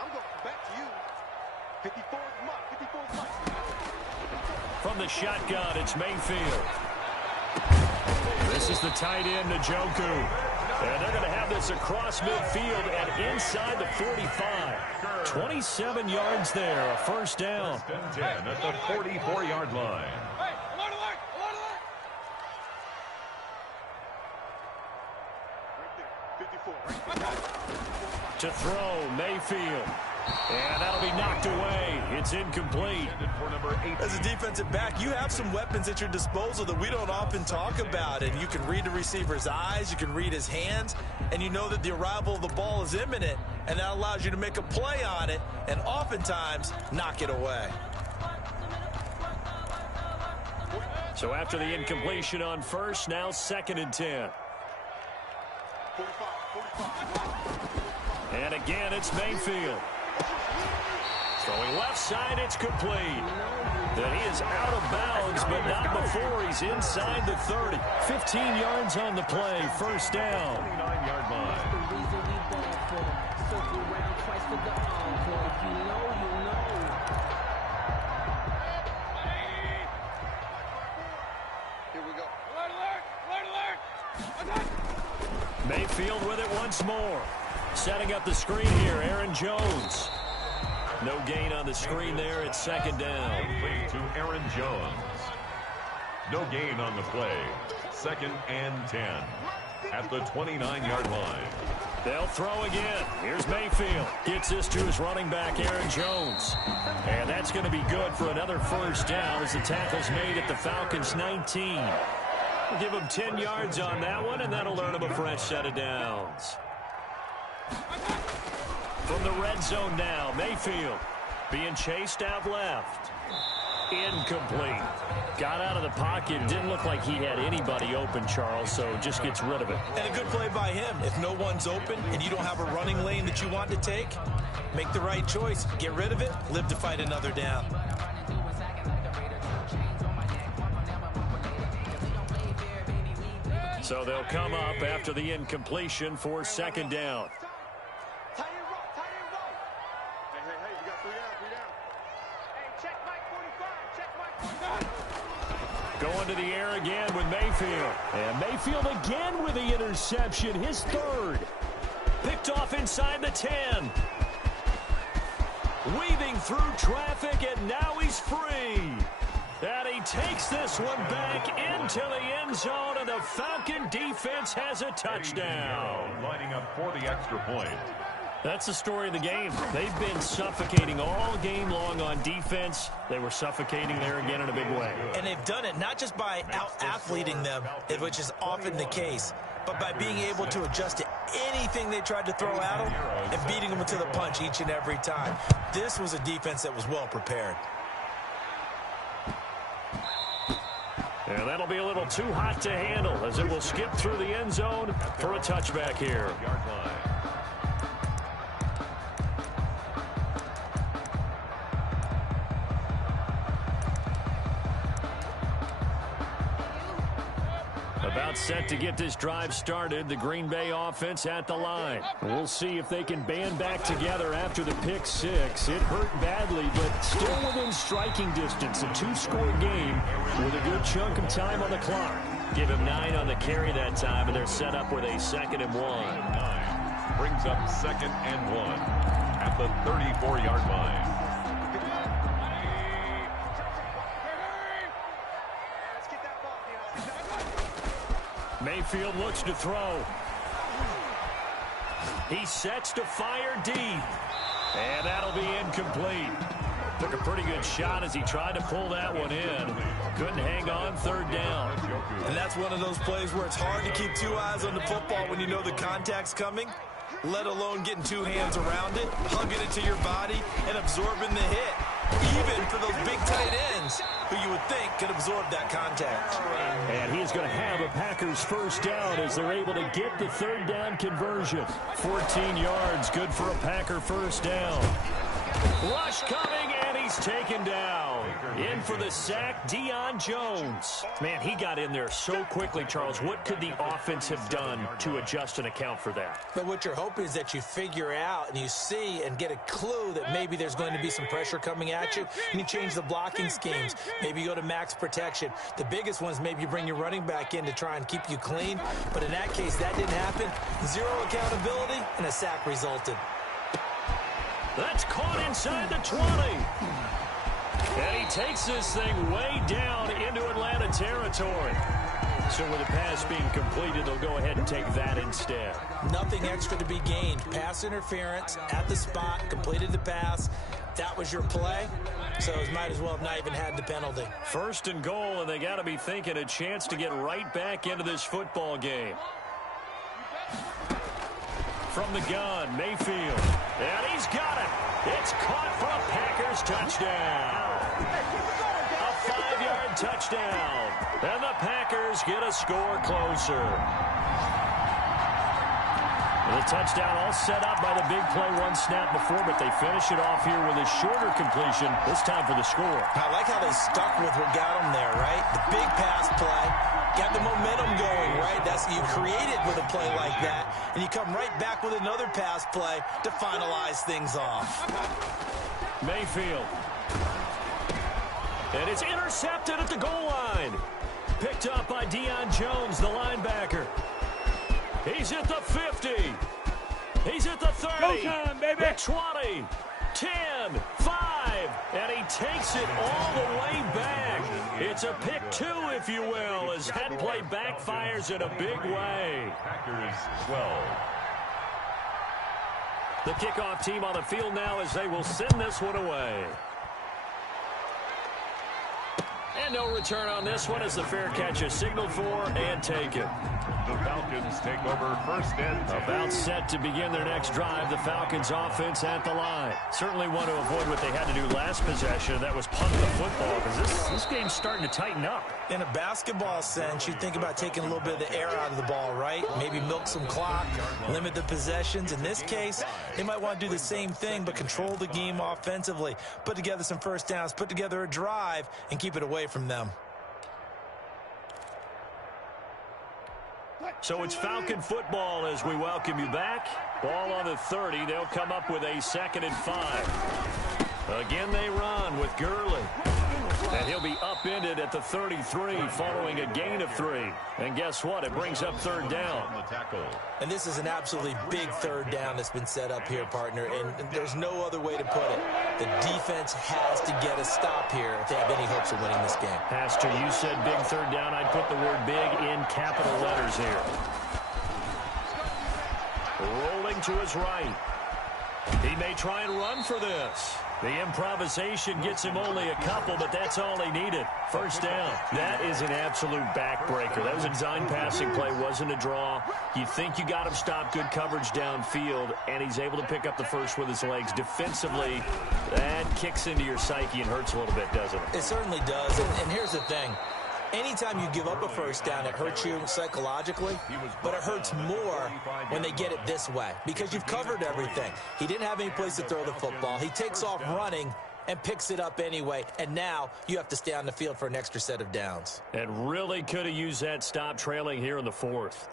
going back to you. 54 is mine. From the shotgun, it's Mayfield. This is the tight end, Njoku. And they're going to have this across midfield and inside the 45. 27 yards there, a first down. 10 at the 44-yard line. To throw, Mayfield. And that'll be knocked away. It's incomplete. As a defensive back, you have some weapons at your disposal that we don't often talk about. And you can read the receiver's eyes, you can read his hands, and you know that the arrival of the ball is imminent, and that allows you to make a play on it and oftentimes knock it away. So after the incompletion on first, now 2nd and 10. And again, it's Mayfield. Throwing left side, it's complete. Then he is out of bounds, but not before he's inside the 30. 15 yards on the play, first down. 29-yard line. Here we go. Mayfield with it once more. Setting up the screen here, Aaron Jones. No gain on the screen there. It's second down. Complete to Aaron Jones. No gain on the play. 2nd and 10 at the 29-yard line. They'll throw again. Here's Mayfield. Gets this to his running back, Aaron Jones. And that's going to be good for another first down as the tackle's made at the Falcons' 19. We'll give them 10 yards on that one, and that'll earn them a fresh set of downs. From the red zone now, Mayfield being chased out left. Incomplete. Got out of the pocket. Didn't look like he had anybody open, Charles, so just gets rid of it. And a good play by him. If no one's open and you don't have a running lane that you want to take, make the right choice. Get rid of it. Live to fight another down. So they'll come up after the incompletion for second down. Going to the air again with Mayfield. And Mayfield again with the interception, his third. Picked off inside the 10. Weaving through traffic, and now he's free. And he takes this one back into the end zone, and the Falcon defense has a touchdown. Lining up for the extra point. That's the story of the game. They've been suffocating all game long on defense. They were suffocating there again in a big way. And they've done it not just by out-athleting them, which is often the case, but by being able to adjust to anything they tried to throw at them and beating them to the punch each and every time. This was a defense that was well prepared. And that'll be a little too hot to handle as it will skip through the end zone for a touchback here. Yard line. About set to get this drive started, the Green Bay offense at the line. We'll see if they can band back together after the pick six. It hurt badly, but still within striking distance. A two-score game with a good chunk of time on the clock. Give him 9 on the carry that time, and they're set up with a 2nd and 1. 9 brings up 2nd and 1 at the 34-yard line. Mayfield looks to throw. He sets to fire deep. And that'll be incomplete. Took a pretty good shot as he tried to pull that one in. Couldn't hang on, 3rd down. And that's one of those plays where it's hard to keep 2 eyes on the football when you know the contact's coming, let alone getting 2 hands around it, hugging it to your body, and absorbing the hit. Even for those big tight ends who you would think could absorb that contact. And he's going to have a Packers first down as they're able to get the 3rd down conversion. 14 yards, good for a Packer first down. Rush coming, and he's taken down. In for the sack, Deion Jones. Man, he got in there so quickly, Charles. What could the offense have done to adjust and account for that? But what you're hoping is that you figure out and you see and get a clue that maybe there's going to be some pressure coming at you, and you change the blocking schemes. Maybe you go to max protection. The biggest one is maybe you bring your running back in to try and keep you clean. But in that case, that didn't happen. 0 accountability, and a sack resulted. That's caught inside the 20. And he takes this thing way down into Atlanta territory. So with the pass being completed, they'll go ahead and take that instead. Nothing extra to be gained. Pass interference at the spot, completed the pass. That was your play. So it might as well have not even had the penalty. 1st and goal, and they got to be thinking a chance to get right back into this football game. From the gun, Mayfield. And he's got it. It's caught for a Packers touchdown. A 5-yard touchdown. And the Packers get a score closer. The touchdown all set up by the big play 1 snap before, but they finish it off here with a shorter completion, this time for the score. I like how they stuck with what got them there, right? The big pass play. Got the momentum going, right? That's you create it with a play like that, and you come right back with another pass play to finalize things off. Mayfield. And it's intercepted at the goal line. Picked up by Deion Jones, the linebacker. He's at the 50. He's at the 30. Go time, baby. The 20. 10, 5, and he takes it all the way back. It's a pick 2, if you will, as that play backfires in a big way. Packers 12. The kickoff team on the field now as they will send this one away. And no return on this one as the fair catch is signaled for and taken. The Falcons take over first and 10. About set to begin their next drive, the Falcons offense at the line. Certainly want to avoid what they had to do last possession. That was punt the football because this game's starting to tighten up. In a basketball sense, you think about taking a little bit of the air out of the ball, right? Maybe milk some clock, limit the possessions. In this case, they might want to do the same thing, but control the game offensively. Put together some first downs, put together a drive, and keep it away from them. So it's Falcon football as we welcome you back. Ball on the 30. They'll come up with a 2nd and 5. Again, they run with Gurley. And he'll be upended at the 33 following a gain of 3. And guess what? It brings up 3rd down. And this is an absolutely big 3rd down that's been set up here, partner. And there's no other way to put it. The defense has to get a stop here if they have any hopes of winning this game. Pastor, you said big 3rd down. I'd put the word big in capital letters here. Rolling to his right. He may try and run for this. The improvisation gets him only a couple, but that's all he needed. 1st down. That is an absolute backbreaker. That was a design passing play, wasn't a draw. You think you got him stopped, good coverage downfield, and he's able to pick up the first with his legs. Defensively, that kicks into your psyche and hurts a little bit, doesn't it? It certainly does, and here's the thing. Anytime you give up a 1st down, it hurts you psychologically, but it hurts more when they get it this way because you've covered everything. He didn't have any place to throw the football. He takes off running and picks it up anyway, and now you have to stay on the field for an extra set of downs. And really could have used that stop trailing here in the 4th.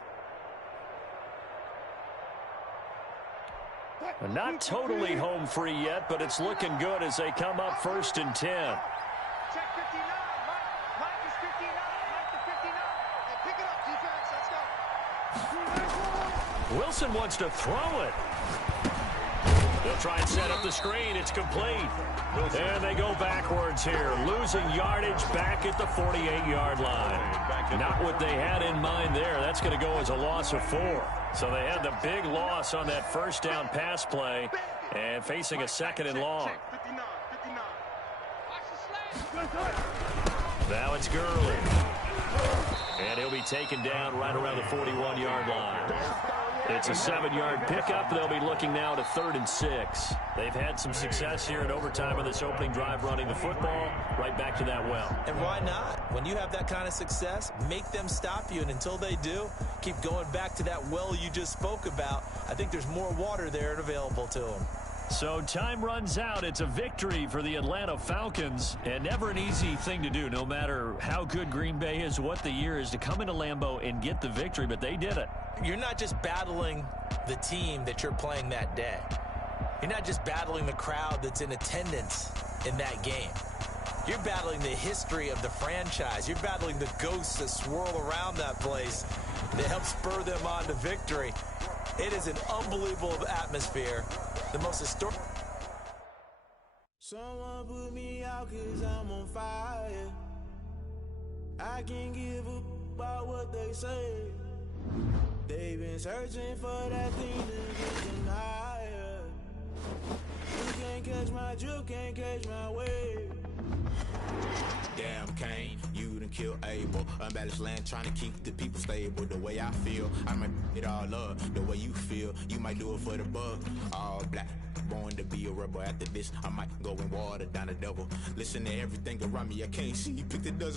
And not totally home free yet, but it's looking good as they come up 1st and 10. Wilson wants to throw it. They'll try and set up the screen. It's complete. And they go backwards here, losing yardage back at the 48-yard line. Not what they had in mind there. That's going to go as a loss of 4. So they had the big loss on that 1st down pass play and facing a 2nd and long. Now it's Gurley. And he'll be taken down right around the 41-yard line. It's a 7-yard pickup. They'll be looking now to 3rd and 6. They've had some success here in overtime on this opening drive running the football right back to that well. And why not? When you have that kind of success, make them stop you. And until they do, keep going back to that well you just spoke about. I think there's more water there and available to them. So time runs out. It's a victory for the Atlanta Falcons, and never an easy thing to do, no matter how good Green Bay is, what the year is, to come into Lambeau and get the victory, but they did it. You're not just battling the team that you're playing that day. You're not just battling the crowd that's in attendance in that game. You're battling the history of the franchise. You're battling the ghosts that swirl around that place that help spur them on to victory. It is an unbelievable atmosphere. The most historic. Someone put me out 'cause I'm on fire. I can't give up about what they say. They've been searching for that thing to get them higher. You can't catch my drift, can't catch my wave. Damn, Kane, you done killed Abel. Unbalanced land, trying to keep the people stable. The way I feel, I might it all up. The way you feel, you might do it for the bug. All black, born to be a rebel. After this, I might go and water down the devil. Listen to everything around me, I can't see. Pick the dozen.